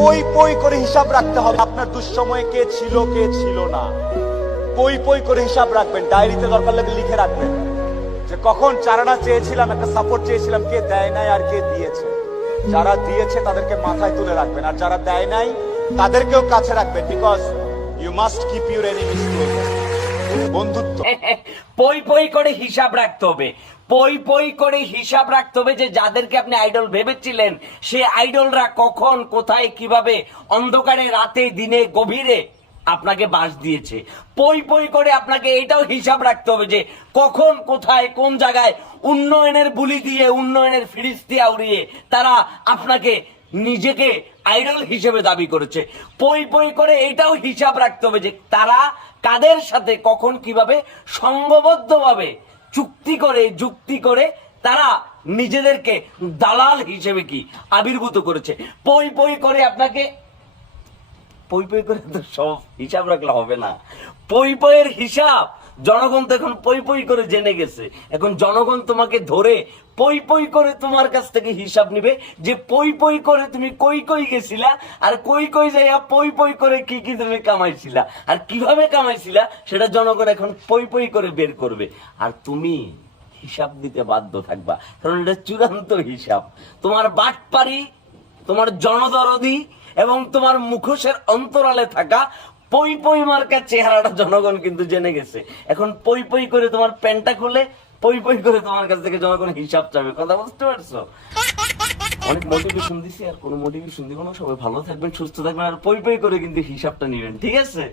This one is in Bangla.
পই পই করে হিসাব রাখতে হবে আপনার দুঃসময়ে কে ছিল না। পই পই করে হিসাব রাখবেন, ডায়েরিতে দরকার লাগে লিখে রাখবেন যে কখন চারানা চেয়েছিলাম, একটা সাপোর্ট চেয়েছিলাম, কে দেয় নাই আর কে দিয়েছে। যারা দিয়েছে তাদেরকে মাথায় তুলে রাখবেন, আর যারা দেয় নাই তাদেরকেও কাছে রাখবেন, because you must keep your enemies close. বন্ধুত্ব পই পই করে হিসাব রাখতে হবে, পই পই করে হিসাব রাখতে হবে যে যাদেরকে আপনি আইডল ভেবেছিলেন সে আইডলরা কখন কোথায় কিভাবে অন্ধকারে রাতে দিনে গভীরে আপনাকে বাস দিয়েছে। পই পই করে আপনাকে এটাও হিসাব রাখতে হবে যে কখন কোথায় কোন জায়গায় উন্নয়নের বুলি দিয়ে উন্নয়নের ফিরিস্তি আউড়িয়ে তারা আপনাকে নিজেকে আইডল হিসেবে দাবি করেছে। পই পই করে এটাও হিসাব রাখতে হবে যে তারা কাদের সাথে কখন কিভাবে সংঘবদ্ধভাবে যুক্তি করে তারা নিজেদেরকে দালাল হিসেবে কি আবির্ভূত করেছে। পই পই করে আপনাকে পই পই করে তো সব হিসাব রাখলে হবে না। পই পইয়ের হিসাব জনগণ তো এখন পই পই করে জেনে গেছে। এখন জনগণ তোমাকে ধরে পই পই করে তোমার কাছ থেকে হিসাব নিবে যে পই পই করে তুমি কই কই গেছিলা, আর কই কই যাইয়া পই পই করে কি কি তুমি কামাইছিলা, আর কিভাবে কামাইছিলা সেটা জনগণ এখন পই পই করে বের করবে। আর তুমি হিসাব দিতে বাধ্য থাকবা, কারণ এটা চূড়ান্ত হিসাব। তোমার বাটপারি, তোমার জনদরদি এবং তোমার মুখোশের অন্তরালে থাকা পই পই মার্কা চেহারাটা জনগণ কিন্তু জেনে গেছে। এখন পই পই করে তোমার প্যান্টটা খুলে পই পই করে তোমার কাছ থেকে জনগণ হিসাব চাবে। কথা বুঝতে পারছো? অনেক মোটিভেশন দিছি, আর কোনো মোটিভেশন দিব না। সবাই ভালো থাকবেন, সুস্থ থাকবেন, আর পই পই করে কিন্তু হিসাবটা নিবেন, ঠিক আছে?